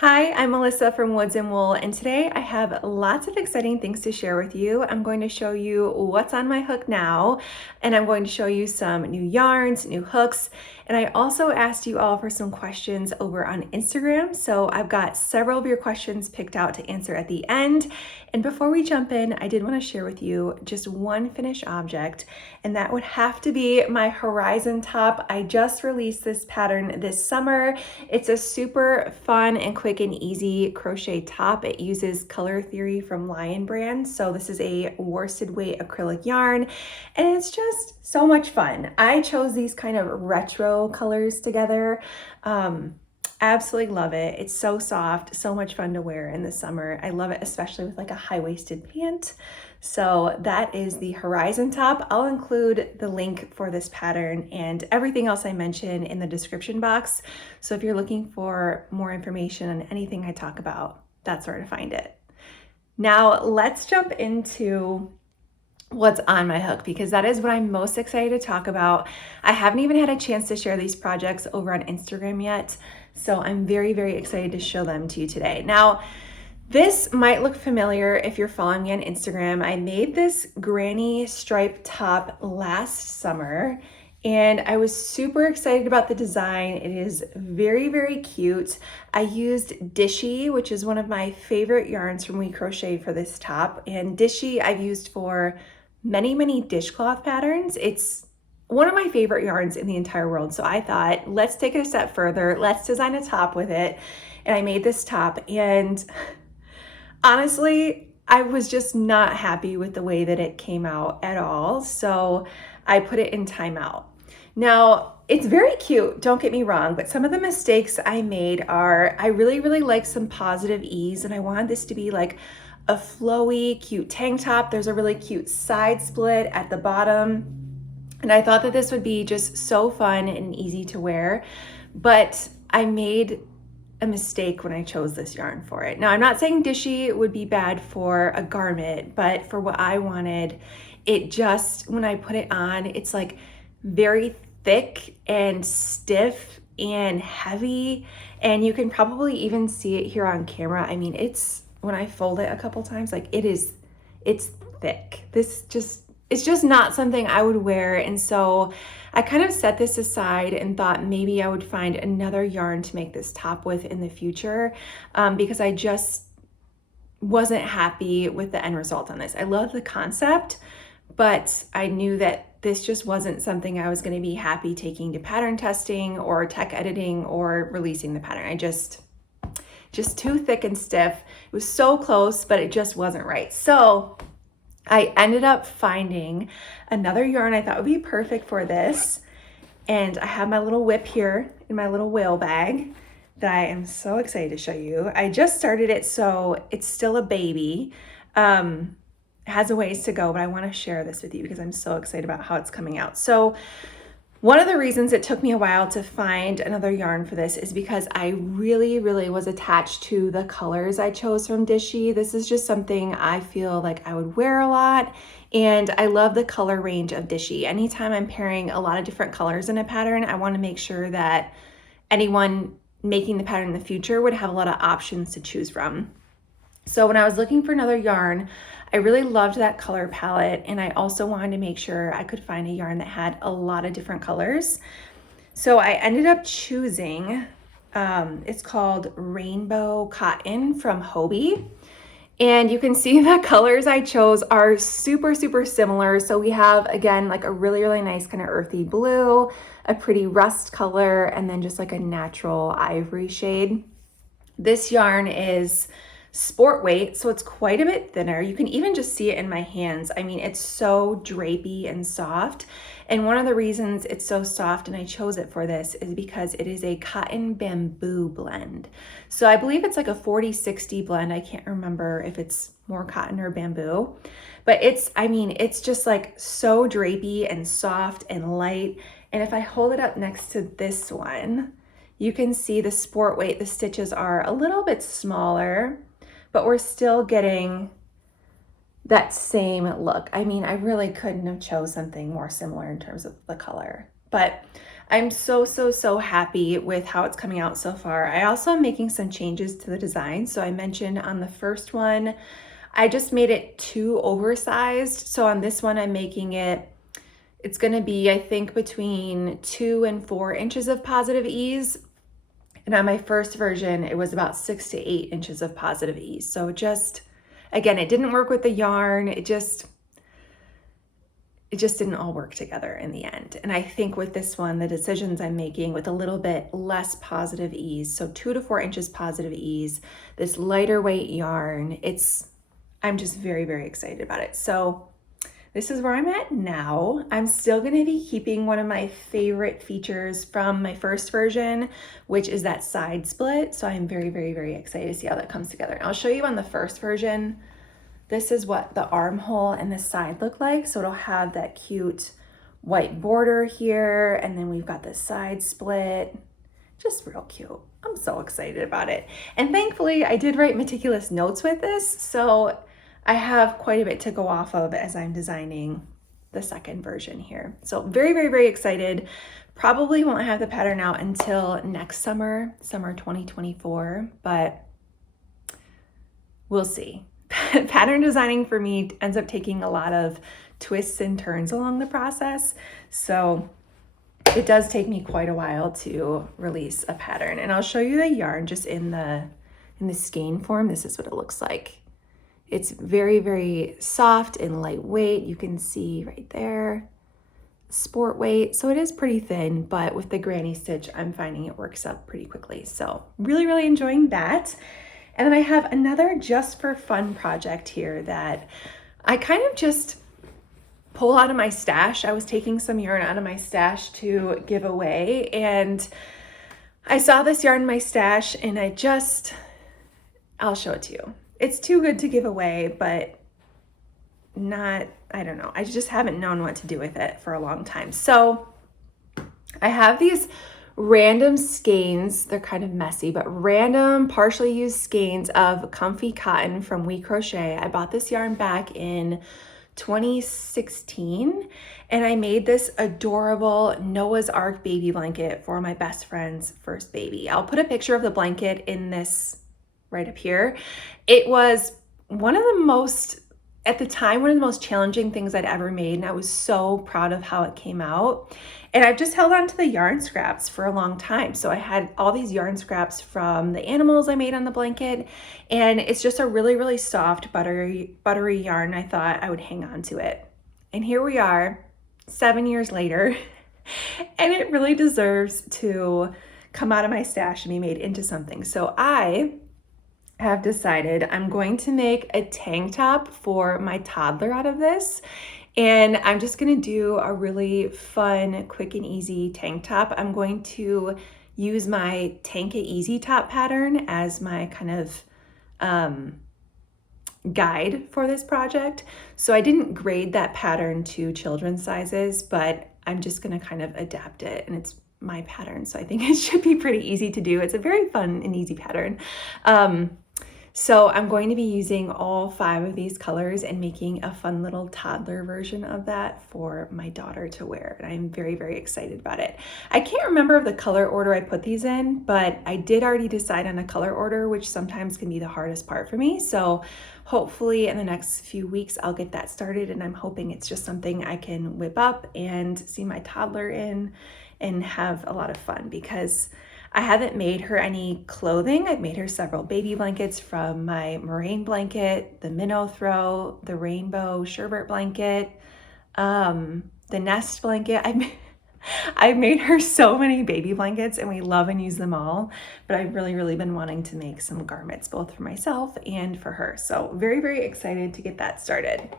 Hi, I'm Melissa from Woods and Wool, and today I have lots of exciting things to share with you. I'm going to show you what's on my hook now, and I'm going to show you some new yarns, new hooks, and I also asked you all for some questions over on Instagram, so I've got several of your questions picked out to answer at the end. And before we jump in, I did want to share with you just one finished object, and that would have to be my horizon top. I just released this pattern this summer. It's a super fun and quick and easy crochet top. It uses Color Theory from Lion brand. So this is a worsted weight acrylic yarn, and it's just so much fun. I chose these kind of retro colors together. Absolutely love it. It's so soft, so much fun to wear in the summer. I love it, especially with like a high-waisted pant. So that is the horizon top. I'll include the link for this pattern and everything else I mention in the description box. So if you're looking for more information on anything I talk about, that's where to find it. Now let's jump into what's on my hook, because that is what I'm most excited to talk about. I haven't even had a chance to share these projects over on Instagram yet, so I'm very, very excited to show them to you today. Now, this might look familiar if you're following me on Instagram. I made this granny stripe top last summer, and I was super excited about the design. It is very, very cute. I used Dishy, which is one of my favorite yarns from We Crochet for this top, and Dishy I've used for many dishcloth patterns. It's one of my favorite yarns in the entire world. So I thought, let's take it a step further. Let's design a top with it. And I made this top, and honestly, I was just not happy with the way that it came out at all. So I put it in timeout. Now, it's very cute, don't get me wrong, but some of the mistakes I made are, I really like some positive ease, and I wanted this to be like a flowy, cute tank top. There's a really cute side split at the bottom, and I thought that this would be just so fun and easy to wear, but I made a mistake when I chose this yarn for it. Now, I'm not saying Dishy would be bad for a garment, but for what I wanted, it just, when I put it on, it's like very thick and stiff and heavy, and you can probably even see it here on camera. I mean, it's, when I fold it a couple times, like it's thick. It's just not something I would wear. And so I kind of set this aside and thought maybe I would find another yarn to make this top with in the future, because I just wasn't happy with the end result on this. I love the concept, but I knew that this just wasn't something I was going to be happy taking to pattern testing or tech editing or releasing the pattern. I just too thick and stiff. It was so close, but it just wasn't right. So I ended up finding another yarn I thought would be perfect for this. And I have my little whip here in my little whale bag that I am so excited to show you. I just started it, so it's still a baby. Has a ways to go, but I want to share this with you because I'm so excited about how it's coming out. So one of the reasons it took me a while to find another yarn for this is because I really was attached to the colors I chose from Dishy. This is just something I feel like I would wear a lot, and I love the color range of Dishy. Anytime I'm pairing a lot of different colors in a pattern, I want to make sure that anyone making the pattern in the future would have a lot of options to choose from. So when I was looking for another yarn, I really loved that color palette, and I also wanted to make sure I could find a yarn that had a lot of different colors. So I ended up choosing, it's called Rainbow Cotton from Hobie. And you can see the colors I chose are super similar. So we have, again, like a really nice kind of earthy blue, a pretty rust color, and then just like a natural ivory shade. This yarn is sport weight, so it's quite a bit thinner. You can even just see it in my hands. I mean, it's so drapey and soft. And one of the reasons it's so soft and I chose it for this is because it is a cotton bamboo blend. So I believe it's like a 40-60 blend. I can't remember if it's more cotton or bamboo, but it's just like so drapey and soft and light. And if I hold it up next to this one, you can see the sport weight, the stitches are a little bit smaller, but we're still getting that same look. I mean, I really couldn't have chose something more similar in terms of the color, but I'm so happy with how it's coming out so far. I also am making some changes to the design. So I mentioned on the first one, I just made it too oversized. So on this one, I'm making it, it's gonna be, I think, between 2 and 4 inches of positive ease. And on my first version, it was about 6 to 8 inches of positive ease. So just, again, it didn't work with the yarn. It just didn't all work together in the end. And I think with this one, the decisions I'm making with a little bit less positive ease, so 2 to 4 inches positive ease, this lighter weight yarn, I'm just very excited about it. So this is where I'm at now. I'm still gonna be keeping one of my favorite features from my first version, which is that side split. So I'm very excited to see how that comes together. And I'll show you on the first version. This is what the armhole and the side look like. So it'll have that cute white border here. And then we've got the side split, just real cute. I'm so excited about it. And thankfully I did write meticulous notes with this. So I have quite a bit to go off of as I'm designing the second version here. So very excited. Probably won't have the pattern out until next summer 2024, but we'll see. Pattern designing for me ends up taking a lot of twists and turns along the process. So it does take me quite a while to release a pattern. And I'll show you the yarn just in the skein form. This is what it looks like. It's very soft and lightweight. You can see right there, sport weight. So it is pretty thin, but with the granny stitch, I'm finding it works up pretty quickly. So really enjoying that. And then I have another just for fun project here that I kind of just pull out of my stash. I was taking some yarn out of my stash to give away, and I saw this yarn in my stash and I'll show it to you. It's too good to give away, but I don't know. I just haven't known what to do with it for a long time. So I have these random skeins. They're kind of messy, but random partially used skeins of comfy cotton from We Crochet. I bought this yarn back in 2016, and I made this adorable Noah's Ark baby blanket for my best friend's first baby. I'll put a picture of the blanket in this right up here. It was at the time, one of the most challenging things I'd ever made, and I was so proud of how it came out. And I've just held on to the yarn scraps for a long time. So I had all these yarn scraps from the animals I made on the blanket, and it's just a really soft, buttery yarn. I thought I would hang on to it. And here we are, 7 years later, and it really deserves to come out of my stash and be made into something. So I have decided I'm going to make a tank top for my toddler out of this. And I'm just gonna do a really fun, quick and easy tank top. I'm going to use my Tank It Easy top pattern as my kind of guide for this project. So I didn't grade that pattern to children's sizes, but I'm just gonna kind of adapt it, and it's my pattern. So I think it should be pretty easy to do. It's a very fun and easy pattern. So I'm going to be using all 5 of these colors and making a fun little toddler version of that for my daughter to wear. And I'm very excited about it. I can't remember the color order I put these in, but I did already decide on a color order, which sometimes can be the hardest part for me. So hopefully in the next few weeks, I'll get that started, and I'm hoping it's just something I can whip up and see my toddler in and have a lot of fun, because I haven't made her any clothing. I've made her several baby blankets from my moraine blanket, the minnow throw, the rainbow sherbet blanket, the nest blanket. I've made her so many baby blankets, and we love and use them all, but I've really been wanting to make some garments, both for myself and for her. So very excited to get that started.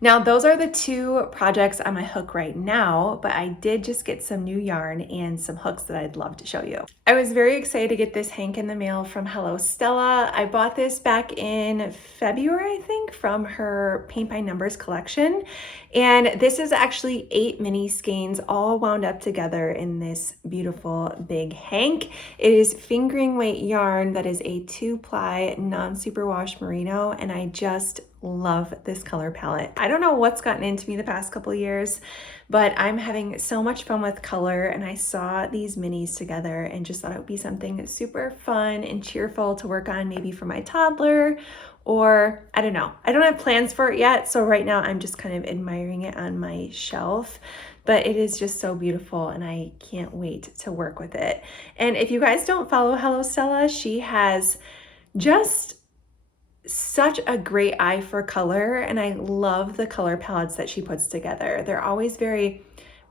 Now, those are the 2 projects on my hook right now, but I did just get some new yarn and some hooks that I'd love to show you. I was very excited to get this hank in the mail from Hello Stella. I bought this back in February, I think, from her Paint by Numbers collection. And this is actually 8 mini skeins all wound up together in this beautiful big hank. It is fingering weight yarn that is a 2-ply non-superwash merino, and I just love this color palette. I don't know what's gotten into me the past couple of years, but I'm having so much fun with color, and I saw these minis together and just thought it would be something super fun and cheerful to work on, maybe for my toddler, or I don't know. I don't have plans for it yet, so right now I'm just kind of admiring it on my shelf, but it is just so beautiful and I can't wait to work with it. And if you guys don't follow Hello Stella, she has just such a great eye for color, and I love the color palettes that she puts together. They're always very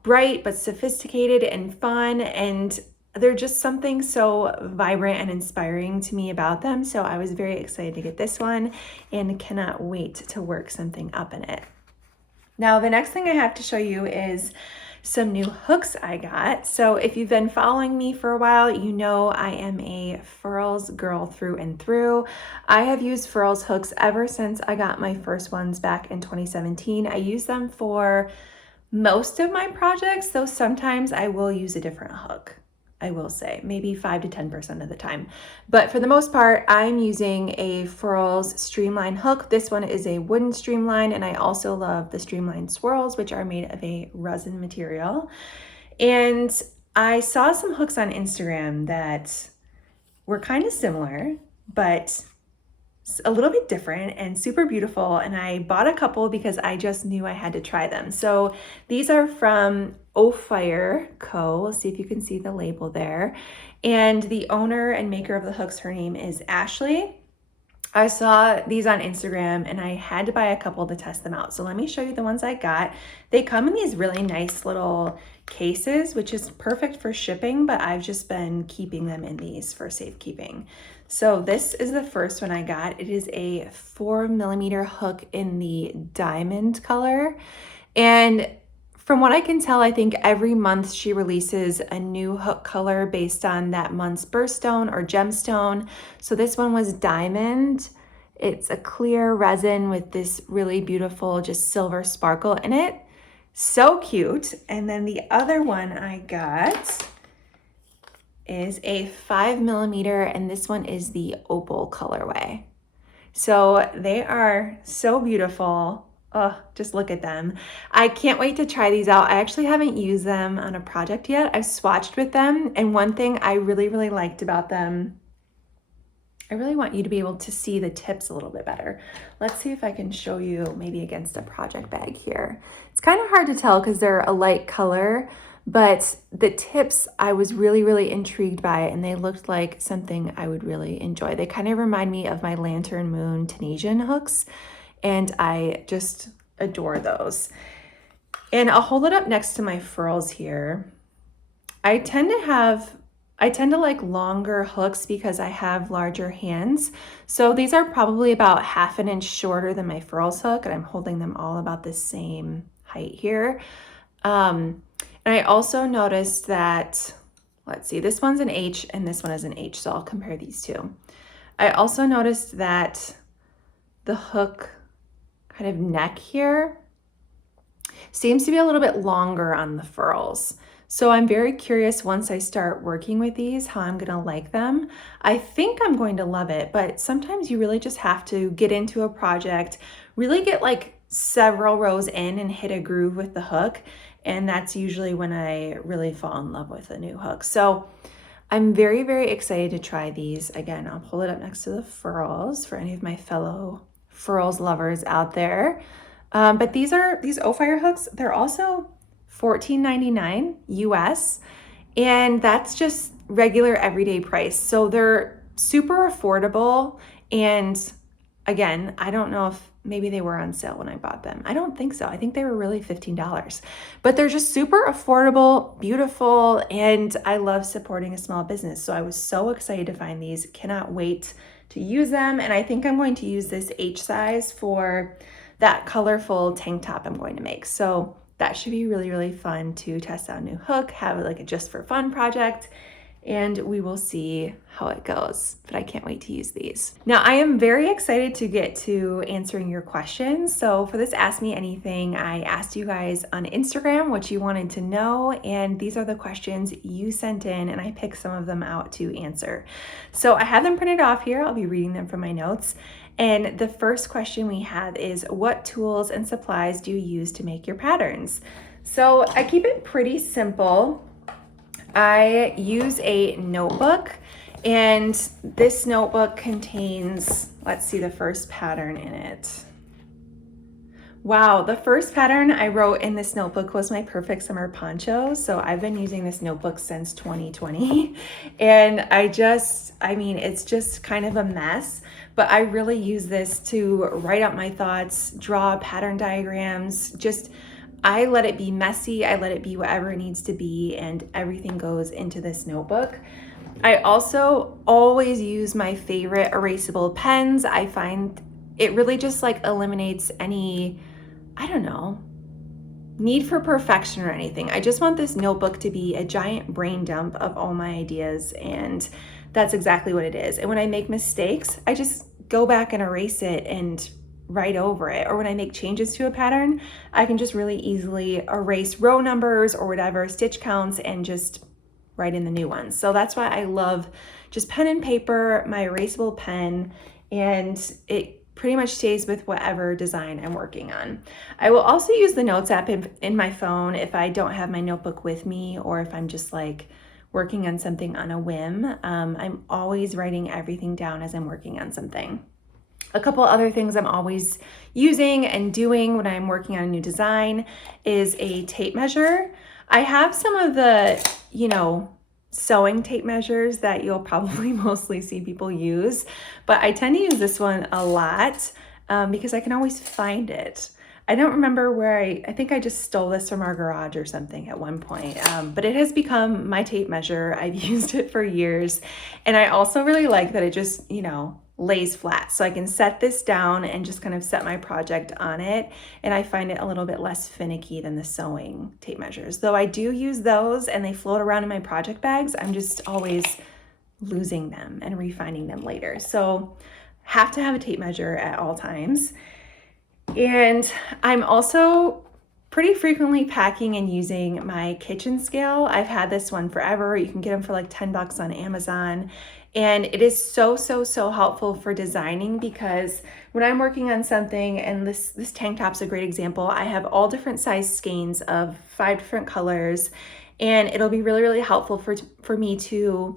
bright but sophisticated and fun, and they're just something so vibrant and inspiring to me about them. So I was very excited to get this one and cannot wait to work something up in it. Now, the next thing I have to show you is some new hooks I got. So if you've been following me for a while, you know I am a Furls girl through and through. I have used Furls hooks ever since I got my first ones back in 2017. I use them for most of my projects, though sometimes I will use a different hook. I will say maybe 5 to 10% of the time. But for the most part, I'm using a Furls streamline hook. This one is a wooden streamline, and I also love the streamline swirls, which are made of a resin material. And I saw some hooks on Instagram that were kind of similar, but a little bit different and super beautiful, and I bought a couple because I just knew I had to try them. So these are from Fire Co. Let's see if you can see the label there. And the owner and maker of the hooks, her name is Ashley. I saw these on Instagram and I had to buy a couple to test them out. So let me show you the ones I got. They come in these really nice little cases, which is perfect for shipping, but I've just been keeping them in these for safekeeping. So this is the first one I got. It is a 4mm hook in the diamond color. And from what I can tell, I think every month she releases a new hook color based on that month's birthstone or gemstone. So this one was diamond. It's a clear resin with this really beautiful just silver sparkle in it. So cute. And then the other one I got is a 5mm, and this one is the opal colorway. So they are so beautiful. Oh, just look at them. I can't wait to try these out. I actually haven't used them on a project yet. I've swatched with them, and one thing I really, really liked about them, I really want you to be able to see the tips a little bit better. Let's see if I can show you maybe against a project bag here. It's kind of hard to tell because they're a light color, but the tips I was really, really intrigued by, and they looked like something I would really enjoy. They kind of remind me of my Lantern Moon Tunisian hooks, and I just adore those. And I'll hold it up next to my Furls here. I tend to like longer hooks because I have larger hands. So these are probably about 1/2 inch shorter than my Furls hook, and I'm holding them all about the same height here. And I also noticed that, let's see, this one's an H and this one is an H, so I'll compare these two. I also noticed that the hook kind of neck here seems to be a little bit longer on the Furls. So I'm very curious once I start working with these, how I'm gonna like them. I think I'm going to love it, but sometimes you really just have to get into a project, really get like several rows in and hit a groove with the hook. And that's usually when I really fall in love with a new hook. So I'm very, very excited to try these. Again, I'll pull it up next to the Furls for any of my fellow Furls lovers out there. But these Fire hooks, they're also $14.99 US, and that's just regular everyday price. So they're super affordable. And again, I don't know if maybe they were on sale when I bought them. I don't think so. I think they were really $15, but they're just super affordable, beautiful, and I love supporting a small business. So I was so excited to find these. Cannot wait to use them. And I think I'm going to use this H size for that colorful tank top I'm going to make. So that should be really, really fun to test out a new hook, have like a just for fun project. and we will see how it goes, but I can't wait to use these. Now, I am very excited to get to answering your questions. So for this Ask Me Anything, I asked you guys on Instagram what you wanted to know, and these are the questions you sent in, and I picked some of them out to answer. So I have them printed off here. I'll be reading them from my notes. And the first question we have is, what tools and supplies do you use to make your patterns? So I keep it pretty simple. I use a notebook, and this notebook contains, let's see the first pattern in it. Wow, the first pattern I wrote in this notebook was my perfect summer poncho. So I've been using this notebook since 2020, and it's just kind of a mess, but I really use this to write out my thoughts, draw pattern diagrams, I let it be messy, I let it be whatever it needs to be, and everything goes into this notebook. I also always use my favorite erasable pens. I find it really just eliminates any, need for perfection or anything. I just want this notebook to be a giant brain dump of all my ideas, and that's exactly what it is. And when I make mistakes, I just go back and erase it and write over it. Or when I make changes to a pattern, I can just really easily erase row numbers or whatever, stitch counts, and just write in the new ones. So that's why I love just pen and paper, my erasable pen, and it pretty much stays with whatever design I'm working on. I will also use the Notes app in my phone if I don't have my notebook with me, or if I'm just working on something on a whim. I'm always writing everything down as I'm working on something. A couple other things I'm always using and doing when I'm working on a new design is a tape measure. I have some of the, sewing tape measures that you'll probably mostly see people use, but I tend to use this one a lot because I can always find it. I don't remember where I think I just stole this from our garage or something at one point, but it has become my tape measure. I've used it for years, and I also really like that it just, lays flat. So I can set this down and just kind of set my project on it, and I find it a little bit less finicky than the sewing tape measures. Though I do use those and they float around in my project bags, I'm just always losing them and refinding them later. So have to have a tape measure at all times. And I'm also pretty frequently packing and using my kitchen scale. I've had this one forever. You can get them for $10 on Amazon. And it is so helpful for designing, because when I'm working on something, and this tank top's a great example, I have all different size skeins of 5 different colors, and it'll be really helpful for me to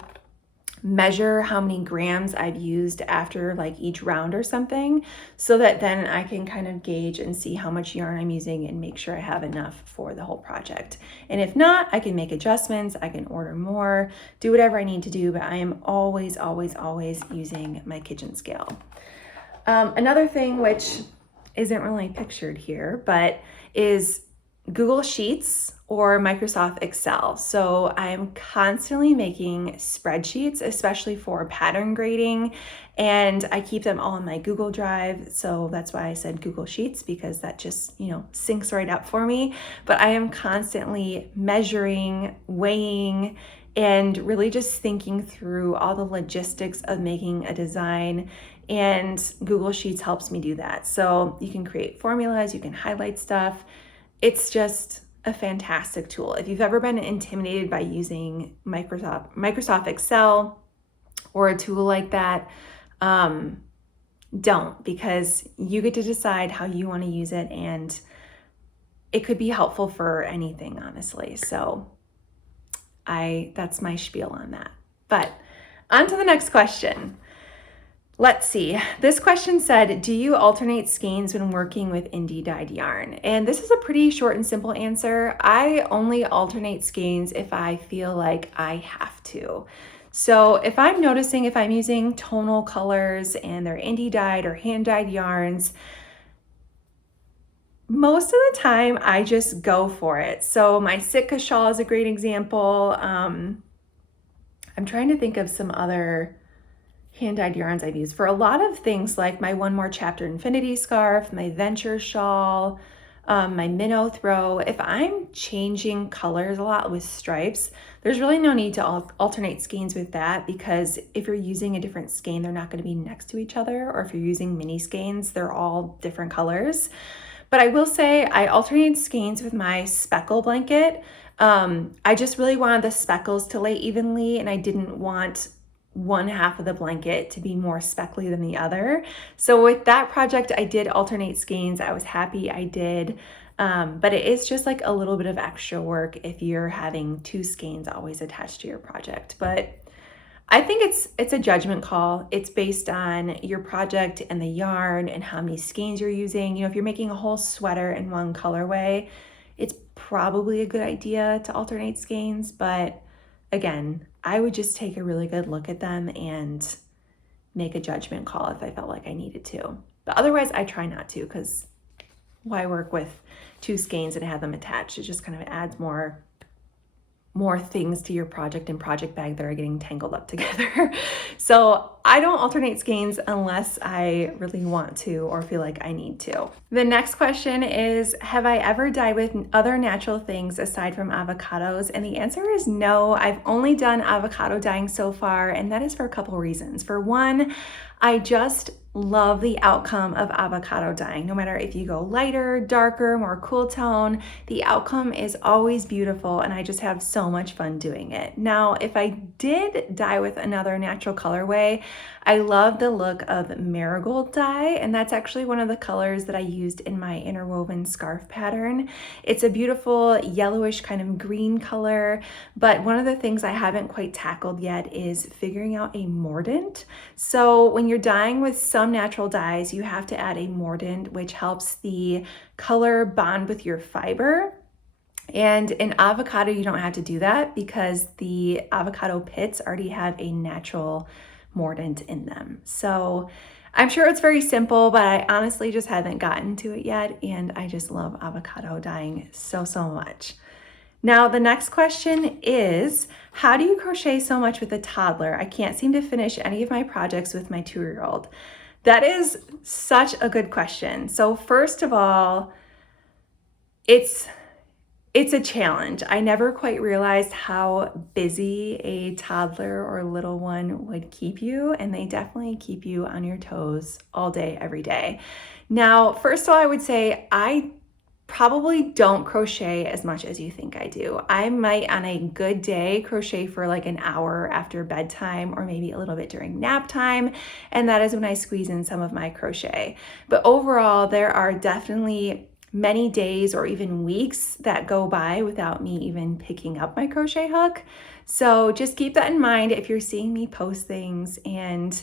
measure how many grams I've used after each round or something, so that then I can kind of gauge and see how much yarn I'm using and make sure I have enough for the whole project. And if not, I can make adjustments, I can order more, do whatever I need to do, but I am always using my kitchen scale. Another thing, which isn't really pictured here, but is Google Sheets or Microsoft Excel. So I'm constantly making spreadsheets, especially for pattern grading, and I keep them all in my Google Drive. So that's why I said Google Sheets, because that just, syncs right up for me. But I am constantly measuring, weighing, and really just thinking through all the logistics of making a design, and Google Sheets helps me do that. So you can create formulas, you can highlight stuff. It's just a fantastic tool. If you've ever been intimidated by using Microsoft Excel or a tool like that, don't, because you get to decide how you want to use it, and it could be helpful for anything, honestly. So that's my spiel on that. But on to the next question. Let's see. This question said, do you alternate skeins when working with indie dyed yarn? And this is a pretty short and simple answer. I only alternate skeins if I feel like I have to. So if I'm noticing if I'm using tonal colors and they're indie dyed or hand dyed yarns, most of the time I just go for it. So my Sitka shawl is a great example. I'm trying to think of some other hand-dyed yarns I've used for a lot of things, like my One More Chapter Infinity scarf, my Venture shawl, my minnow throw. If I'm changing colors a lot with stripes, there's really no need to alternate skeins with that, because if you're using a different skein, they're not going to be next to each other. Or if you're using mini skeins, they're all different colors. But I will say I alternate skeins with my speckle blanket. I just really wanted the speckles to lay evenly, and I didn't want one half of the blanket to be more speckly than the other. So with that project, I did alternate skeins. I was happy I did. But it is just like a little bit of extra work if you're having two skeins always attached to your project. But I think it's a judgment call. It's based on your project and the yarn and how many skeins you're using. You know, if you're making a whole sweater in one colorway, it's probably a good idea to alternate skeins. But again, I would just take a really good look at them and make a judgment call if I felt like I needed to. But otherwise, I try not to, because why work with two skeins and have them attached? It just kind of adds more things to your project and project bag that are getting tangled up together. So I don't alternate skeins unless I really want to or feel like I need to. The next question is, have I ever dyed with other natural things aside from avocados? And the answer is no. I've only done avocado dyeing so far, and that is for a couple reasons. For one, I just love the outcome of avocado dyeing. No matter if you go lighter, darker, more cool tone, the outcome is always beautiful, and I just have so much fun doing it. Now, if I did dye with another natural colorway, I love the look of marigold dye, and that's actually one of the colors that I used in my interwoven scarf pattern. It's a beautiful yellowish kind of green color, but one of the things I haven't quite tackled yet is figuring out a mordant. So when you're dyeing with some natural dyes, you have to add a mordant, which helps the color bond with your fiber. And in avocado, you don't have to do that because the avocado pits already have a natural mordant in them. So I'm sure it's very simple, but I honestly just haven't gotten to it yet. And I just love avocado dyeing so much. Now, the next question is, how do you crochet so much with a toddler? I can't seem to finish any of my projects with my 2-year-old. That is such a good question. So first of all, it's a challenge. I never quite realized how busy a toddler or little one would keep you, and they definitely keep you on your toes all day, every day. Now, first of all, I would say I probably don't crochet as much as you think I do. I might, on a good day, crochet for like an hour after bedtime or maybe a little bit during nap time, and that is when I squeeze in some of my crochet. But overall, there are definitely many days or even weeks that go by without me even picking up my crochet hook. So just keep that in mind if you're seeing me post things and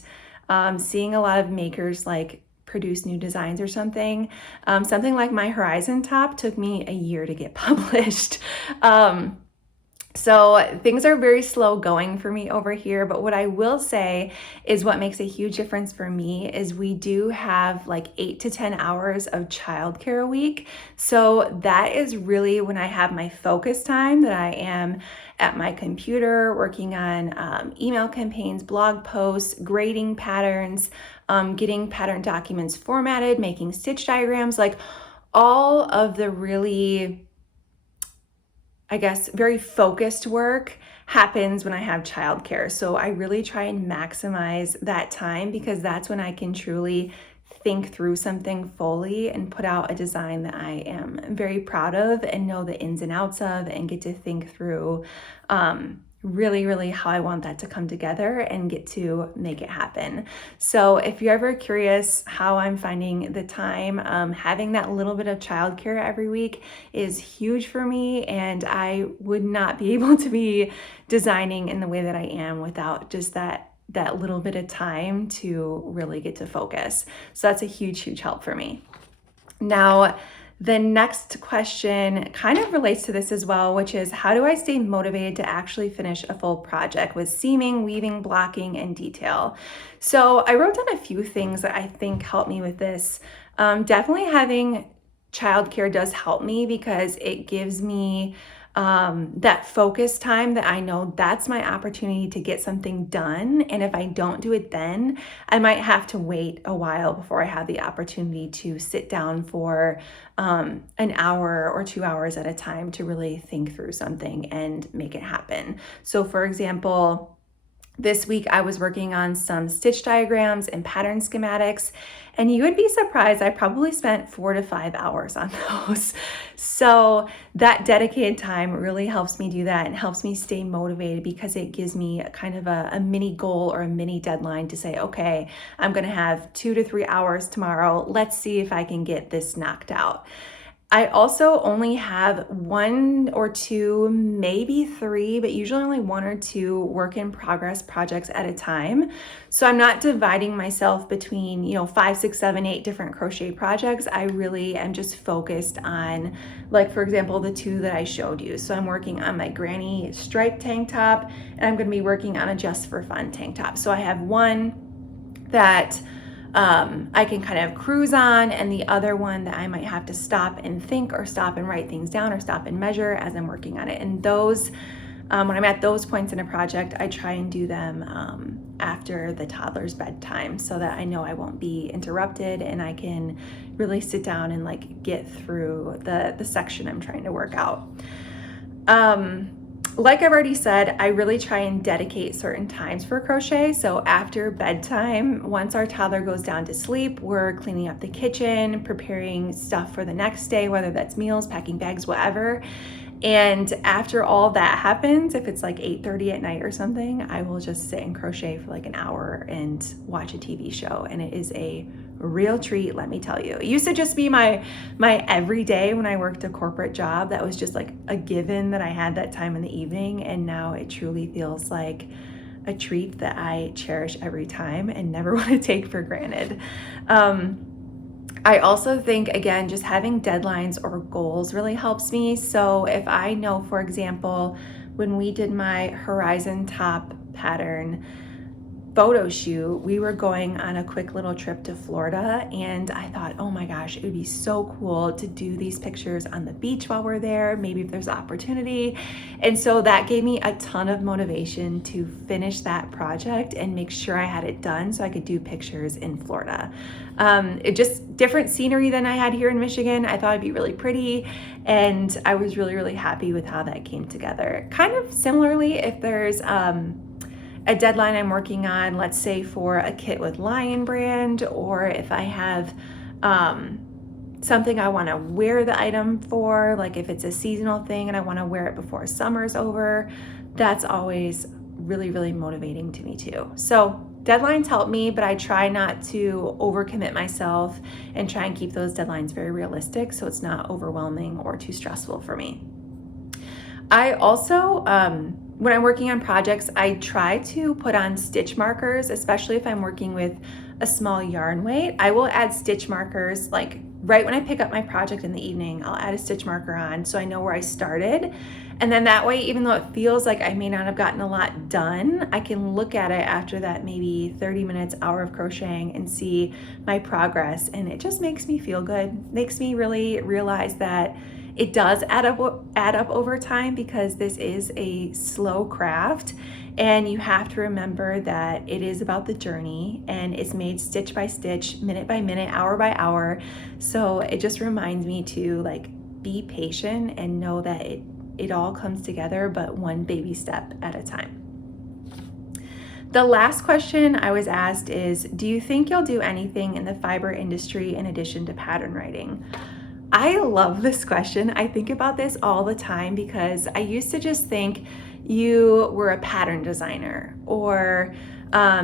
seeing a lot of makers like produce new designs or something. Something like my Horizon top took me a year to get published. So things are very slow going for me over here, but what I will say is what makes a huge difference for me is we do have like 8 to 10 hours of childcare a week. So that is really when I have my focus time, that I am at my computer working on email campaigns, blog posts, grading patterns, getting pattern documents formatted, making stitch diagrams, like all of the really, I guess, very focused work happens when I have childcare. So I really try and maximize that time because that's when I can truly think through something fully and put out a design that I am very proud of and know the ins and outs of, and get to think through really how I want that to come together and get to make it happen. So if you're ever curious how I'm finding the time, having that little bit of childcare every week is huge for me, and I would not be able to be designing in the way that I am without just that little bit of time to really get to focus. So that's a huge help for me. Now, the next question kind of relates to this as well, which is, how do I stay motivated to actually finish a full project with seaming, weaving, blocking, and detail? So I wrote down a few things that I think help me with this. Definitely having childcare does help me because it gives me that focus time that I know that's my opportunity to get something done. And if I don't do it then, I might have to wait a while before I have the opportunity to sit down for an hour or 2 hours at a time to really think through something and make it happen. So for example, this week I was working on some stitch diagrams and pattern schematics, and you would be surprised, I probably spent 4 to 5 hours on those. So that dedicated time really helps me do that and helps me stay motivated because it gives me kind of a mini goal or a mini deadline to say, okay, I'm gonna have 2 to 3 hours tomorrow. Let's see if I can get this knocked out. I also only have 1 or 2, maybe 3, but usually only 1 or 2 work in progress projects at a time. So I'm not dividing myself between, 5, 6, 7, 8 different crochet projects. I really am just focused on, like, for example, the 2 that I showed you. So I'm working on my granny striped tank top, and I'm going to be working on a just for fun tank top. So I have one that I can kind of cruise on, and the other one that I might have to stop and think or stop and write things down or stop and measure as I'm working on it. And those, when I'm at those points in a project, I try and do them after the toddler's bedtime so that I know I won't be interrupted and I can really sit down and like get through the section I'm trying to work out. Like I've already said, I really try and dedicate certain times for crochet. So after bedtime, once our toddler goes down to sleep, we're cleaning up the kitchen, preparing stuff for the next day, whether that's meals, packing bags, whatever. And after all that happens, if it's like 8:30 at night or something, I will just sit and crochet for like an hour and watch a TV show. And it is a real treat, let me tell you. It used to just be my everyday when I worked a corporate job. That was just like a given that I had that time in the evening. And now it truly feels like a treat that I cherish every time and never want to take for granted. I also think, again, just having deadlines or goals really helps me. So if I know, for example, when we did my horizon top pattern photo shoot, we were going on a quick little trip to Florida, and I thought, oh my gosh, it would be so cool to do these pictures on the beach while we're there, maybe if there's opportunity. And so that gave me a ton of motivation to finish that project and make sure I had it done so I could do pictures in Florida. It just different scenery than I had here in Michigan. I thought it'd be really pretty, and I was really, really happy with how that came together. Kind of similarly, if there's a deadline I'm working on, let's say for a kit with Lion Brand, or if I have something I want to wear the item for, like if it's a seasonal thing and I want to wear it before summer's over, that's always really, really motivating to me too. So deadlines help me, but I try not to overcommit myself and try and keep those deadlines very realistic so it's not overwhelming or too stressful for me. I also, when I'm working on projects, I try to put on stitch markers, especially if I'm working with a small yarn weight. I will add stitch markers like right when I pick up my project in the evening. I'll add a stitch marker on so I know where I started. And then that way, even though it feels like I may not have gotten a lot done, I can look at it after that maybe 30 minutes, hour of crocheting and see my progress. And it just makes me feel good, makes me really realize that it does add up over time because this is a slow craft, and you have to remember that it is about the journey and it's made stitch by stitch, minute by minute, hour by hour. So it just reminds me to like be patient and know that it all comes together, but one baby step at a time. The last question I was asked is, do you think you'll do anything in the fiber industry in addition to pattern writing? I love this question. I think about this all the time because I used to just think you were a pattern designer or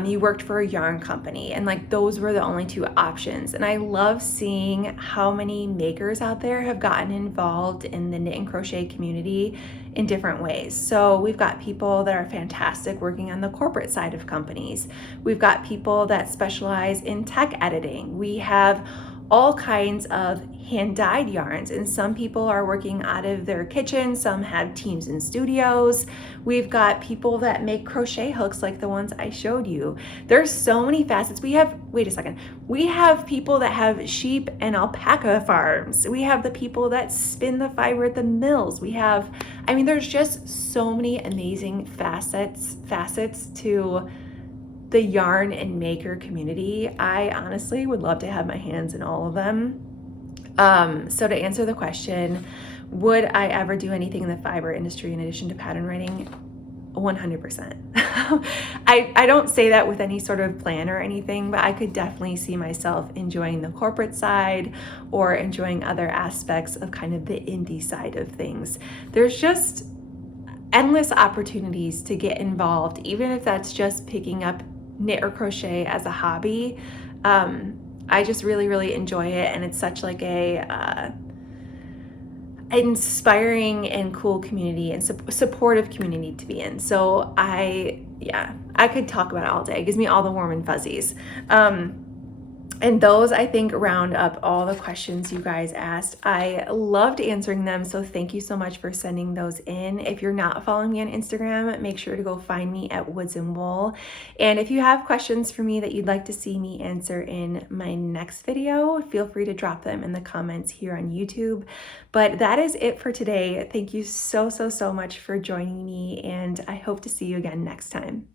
you worked for a yarn company, and like those were the only two options. And I love seeing how many makers out there have gotten involved in the knit and crochet community in different ways. So we've got people that are fantastic working on the corporate side of companies. We've got people that specialize in tech editing. We have all kinds of hand-dyed yarns, and some people are working out of their kitchen, some have teams in studios. We've got people that make crochet hooks like the ones I showed you. There's so many facets. We have, wait a second, we have people that have sheep and alpaca farms. We have the people that spin the fiber at the mills. We have, I mean, there's just so many amazing facets to the yarn and maker community. I honestly would love to have my hands in all of them. So to answer the question, would I ever do anything in the fiber industry in addition to pattern writing? 100%. I don't say that with any sort of plan or anything, but I could definitely see myself enjoying the corporate side or enjoying other aspects of kind of the indie side of things. There's just endless opportunities to get involved, even if that's just picking up knit or crochet as a hobby. I just really enjoy it, and it's such like a inspiring and cool community and supportive community to be in. So I could talk about it all day. It gives me all the warm and fuzzies. And those, I think, round up all the questions you guys asked. I loved answering them, so thank you so much for sending those in. If you're not following me on Instagram, make sure to go find me at Woods and Wool. And if you have questions for me that you'd like to see me answer in my next video, feel free to drop them in the comments here on YouTube. But that is it for today. Thank you so much for joining me, and I hope to see you again next time.